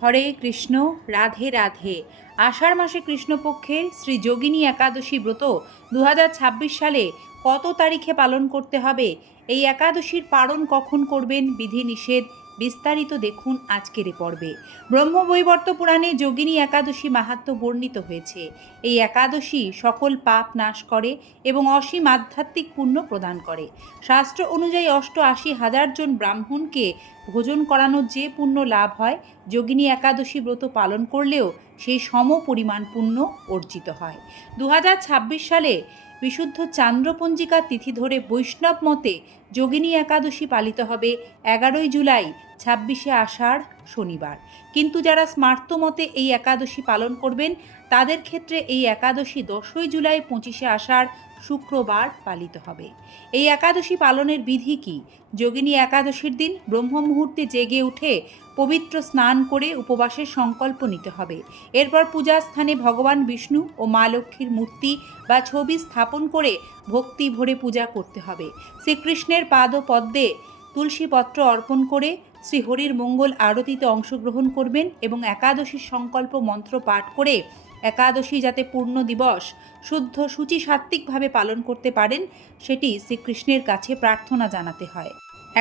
হরে কৃষ্ণ, রাধে রাধে। আষাঢ় মাসে কৃষ্ণপক্ষের শ্রী যোগিনী একাদশী ব্রত 2026 সালে কত তারিখে পালন করতে হবে, এই একাদশীর পালন কখন করবেন, বিধিনিষেধ বিস্তারিত দেখুন আজকের পর্বে। ব্রহ্মবৈবর্ত পুরাণে যোগিনী একাদশী মাহাত্ম্য বর্ণিত হয়েছে। এই একাদশী সকল পাপ নাশ করে এবং অসীম আধ্যাত্মিক পুণ্য প্রদান করে। শাস্ত্র অনুযায়ী 88,000 জন ব্রাহ্মণকে ভোজন করানোর যে পুণ্য লাভ হয়, যোগিনী একাদশী ব্রত পালন করলেও সেই সম পরিমাণ পুণ্য অর্জিত হয়। 2026 সালে বিশুদ্ধ চান্দ্রপঞ্জিকার তিথি ধরে বৈষ্ণব মতে যোগিনী একাদশী পালিত হবে 11 জুলাই, 26শে আষাঢ় শনিবার। কিন্তু যারা স্মার্ত মতে এই একাদশী পালন করবেন তাদের ক্ষেত্রে এই একাদশী 10 জুলাই, 25শে আষাঢ় শুক্রবার পালিত হবে। এই একাদশী পালনের বিধি কি? যোগিনী একাদশীর দিন ব্রহ্ম মুহূর্তে জেগে উঠে পবিত্র স্নান করে উপবাসের সংকল্প নিতে হবে। এরপর পূজা স্থানে ভগবান বিষ্ণু ও মা লক্ষ্মীর মূর্তি বা ছবি স্থাপন করে ভক্তি ভরে পূজা করতে হবে। শ্রীকৃষ্ণের পাদ পদ্মে তুলসী পত্র অর্পণ করে শ্রীহরির মঙ্গল আরতিতে অংশগ্রহণ করবেন এবং একাদশীর সংকল্প মন্ত্র পাঠ করে একাদশী যাতে পূর্ণ দিবস শুদ্ধ সূচি সাত্ত্বিকভাবে পালন করতে পারেন সেটি শ্রীকৃষ্ণের কাছে প্রার্থনা জানাতে হয়।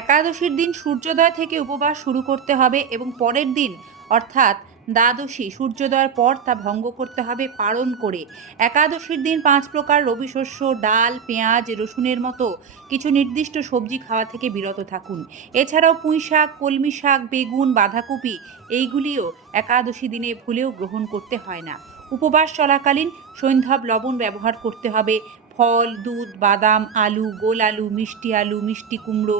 একাদশীর দিন সূর্যোদয় থেকে উপবাস শুরু করতে হবে এবং পরের দিন অর্থাৎ দ্বাদশী সূর্যোদয়ের পর তা ভঙ্গ করতে হবে পালন করে। একাদশীর দিন 5 প্রকার রবি শস্য, ডাল, পেঁয়াজ, রসুনের মতো কিছু নির্দিষ্ট সবজি খাওয়া থেকে বিরত থাকুন। এছাড়াও পুঁই শাক, কলমি শাক, বেগুন, বাঁধাকপি এইগুলিও একাদশী দিনে ভুলেও গ্রহণ করতে হয় না। উপবাস চলাকালীন সৈন্ধব লবণ ব্যবহার করতে হবে। ফল, দুধ, বাদাম, আলু, গোল আলু, মিষ্টি আলু, মিষ্টি কুমড়ো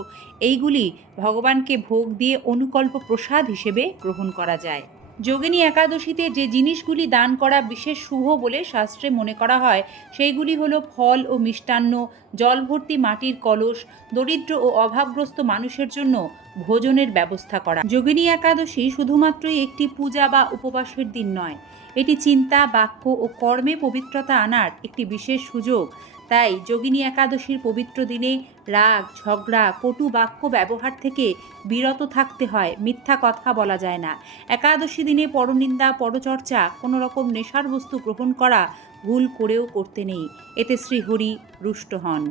এইগুলি ভগবানকে ভোগ দিয়ে অনুকল্প প্রসাদ হিসেবে গ্রহণ করা যায়। যোগিনী একাদশীতে যে জিনিসগুলি দান করা বিশেষ শুভ বলে শাস্ত্রে মনে করা হয় সেইগুলি হলো ফল ও মিষ্টান্ন, জল ভর্তি মাটির কলস, দরিদ্র ও অভাবগ্রস্ত মানুষের জন্য ভোজনের ব্যবস্থা করা। যোগিনী একাদশী শুধুমাত্রই একটি পূজা বা উপবাসের দিন নয়, এটি চিন্তা, বাক্য ও কর্মে পবিত্রতা আনার একটি বিশেষ সুযোগ। তাই যোগিনী একাদশীর পবিত্র দিনে রাগ, ঝগড়া, কটু বাক্য ব্যবহার থেকে বিরত থাকতে হয়। মিথ্যা কথা বলা যায় না। একাদশী দিনে পরনিন্দা, পরচর্চা, কোনো রকম নেশার বস্তু গ্রহণ করা ভুল করেও করতে নেই, এতে শ্রীহরি রুষ্ট হন।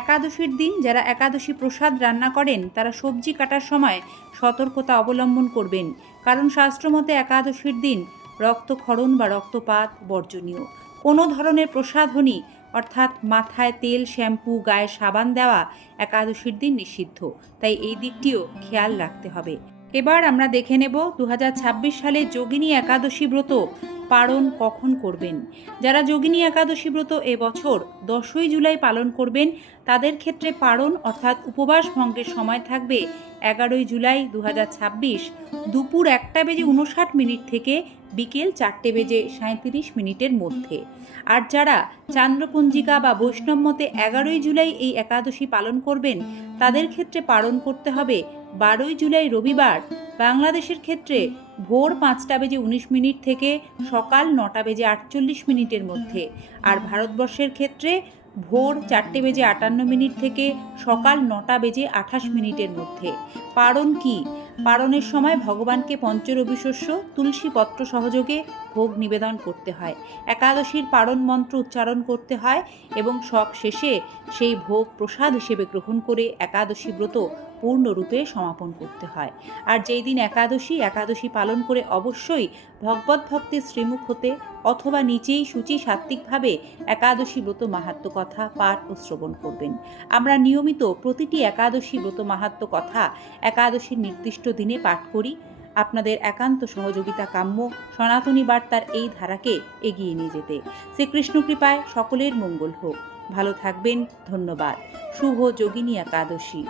একাদশীর দিন যারা একাদশী প্রসাদ রান্না করেন তারা সবজি কাটার সময় সতর্কতা অবলম্বন করবেন, কারণ শাস্ত্রমতে একাদশীর দিন রক্তক্ষরণ বা রক্তপাত বর্জনীয়। কোনো ধরনের প্রসাধনী অর্থাৎ মাথায় তেল, শ্যাম্পু, গায়ে সাবান দেওয়া একাদশীর দিন নিষিদ্ধ, তাই এই দিকটিও খেয়াল রাখতে হবে। এবার আমরা দেখে নেব 2026 সালে যোগিনী একাদশী ব্রত পালন কখন করবেন। যারা যোগিনী একাদশী ব্রত এবছর 10 জুলাই পালন করবেন তাদের ক্ষেত্রে পালন অর্থাৎ উপবাস ভঙ্গের সময় থাকবে 11 জুলাই 2026 দুপুর 1:59 থেকে বিকেল 4:37 মধ্যে। আর যারা চান্দ্রপঞ্জিকা বা বৈষ্ণব মতে 11 জুলাই এই একাদশী পালন করবেন তাদের ক্ষেত্রে পালন করতে হবে 12 জুলাই রবিবার বাংলাদেশের ক্ষেত্রে ভোর 5:19 থেকে সকাল 9:48 মধ্যে, আর ভারতবর্ষের ক্ষেত্রে ভোর 4:58 থেকে সকাল 9:28 মধ্যে। পারণ কি? পারণের সময় ভগবানকে পঞ্চরবি শস্য তুলসী পত্র সহযোগে ভোগ নিবেদন করতে হয়। একাদশীর পারণ মন্ত্র উচ্চারণ করতে হয় এবং সব শেষে সেই ভোগ প্রসাদ হিসেবে গ্রহণ করে একাদশী ব্রত পূর্ণরূপে সমাপন করতে হয়। আর যেই দিন একাদশী পালন করে অবশ্যই ভগবত ভক্তের শ্রীমুখ হতে অথবা নিচেই সূচি সাত্ত্বিকভাবে একাদশী ব্রত মাহাত্ম্য কথা পাঠ ও শ্রবণ করবেন। আমরা নিয়মিত প্রতিটি একাদশী ব্রত মাহাত্ম্য কথা একাদশীর নির্দিষ্ট দিনে পাঠ করি। আপনাদের একান্ত সহযোগিতা কাম্য সনাতনী বার্তার এই ধারাকে এগিয়ে নিয়ে যেতে। শ্রীকৃষ্ণ কৃপায় সকলের মঙ্গল হোক। ভালো থাকবেন। ধন্যবাদ। শুভ যোগিনী একাদশী।